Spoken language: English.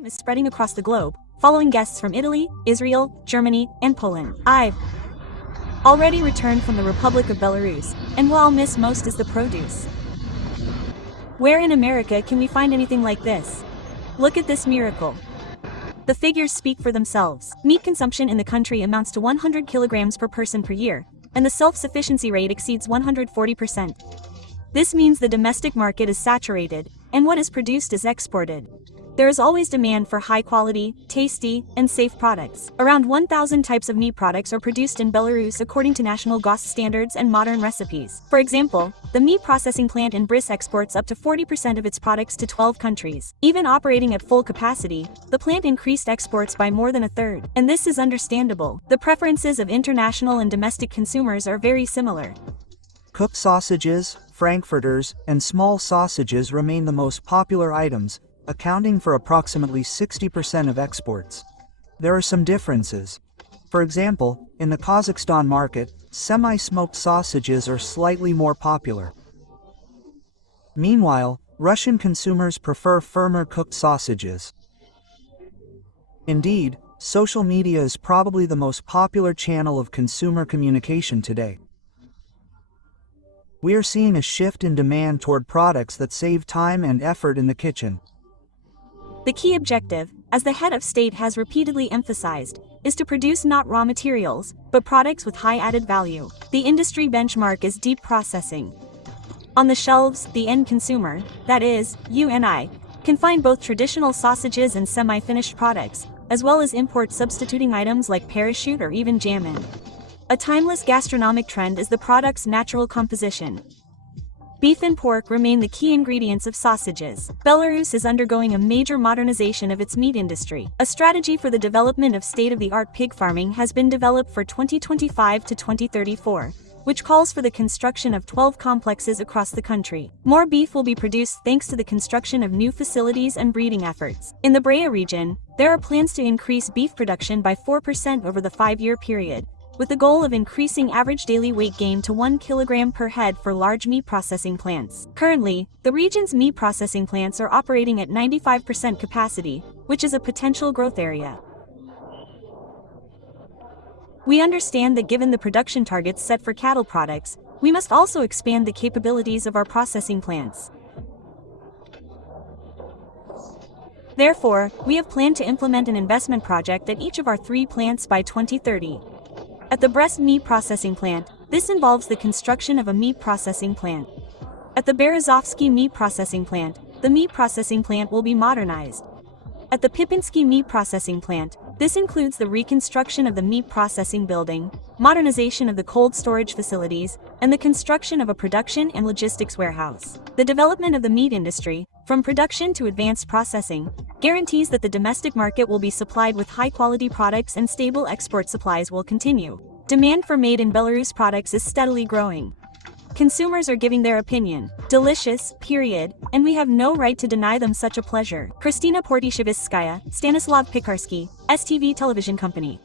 Fame is spreading across the globe, following guests from Italy, Israel, Germany, and Poland. I've already returned from the Republic of Belarus, and what I'll miss most is the produce. Where in America can we find anything like this? Look at this miracle. The figures speak for themselves. Meat consumption in the country amounts to 100 kilograms per person per year, and the self-sufficiency rate exceeds 140%. This means the domestic market is saturated, and what is produced is exported. There is always demand for high-quality, tasty, and safe products. Around 1,000 types of meat products are produced in Belarus according to national GOST standards and modern recipes. For example, the meat processing plant in Brys exports up to 40% of its products to 12 countries. Even operating at full capacity, the plant increased exports by more than a third. And this is understandable. The preferences of international and domestic consumers are very similar. Cooked sausages, frankfurters, and small sausages remain the most popular items, accounting for approximately 60% of exports. There are some differences. For example, in the Kazakhstan market, semi-smoked sausages are slightly more popular. Meanwhile, Russian consumers prefer firmer cooked sausages. Indeed, social media is probably the most popular channel of consumer communication today. We are seeing a shift in demand toward products that save time and effort in the kitchen. The key objective, as the head of state has repeatedly emphasized, is to produce not raw materials, but products with high added value. The industry benchmark is deep processing. On the shelves, the end consumer, that is, you and I, can find both traditional sausages and semi-finished products, as well as import substituting items like parachute or even jammin. A timeless gastronomic trend is the product's natural composition. Beef and pork remain the key ingredients of sausages. Belarus is undergoing a major modernization of its meat industry. A strategy for the development of state-of-the-art pig farming has been developed for 2025 to 2034, which calls for the construction of 12 complexes across the country. More beef will be produced thanks to the construction of new facilities and breeding efforts. In the Brea region, there are plans to increase beef production by 4% over the 5-year period, with the goal of increasing average daily weight gain to 1 kilogram per head for large meat processing plants. Currently, the region's meat processing plants are operating at 95% capacity, which is a potential growth area. We understand that given the production targets set for cattle products, we must also expand the capabilities of our processing plants. Therefore, we have planned to implement an investment project at each of our 3 plants by 2030. At the Brest meat processing plant, this involves the construction of a meat processing plant. At the Berezovsky meat processing plant, the meat processing plant will be modernized. At the Pipinsky meat processing plant, this includes the reconstruction of the meat processing building, modernization of the cold storage facilities, and the construction of a production and logistics warehouse. The development of the meat industry, from production to advanced processing, guarantees that the domestic market will be supplied with high-quality products and stable export supplies will continue. Demand for made-in-Belarus products is steadily growing. Consumers are giving their opinion, delicious, period, and we have no right to deny them such a pleasure. Kristina Portishevskaya, Stanislav Pikarski, STV Television Company.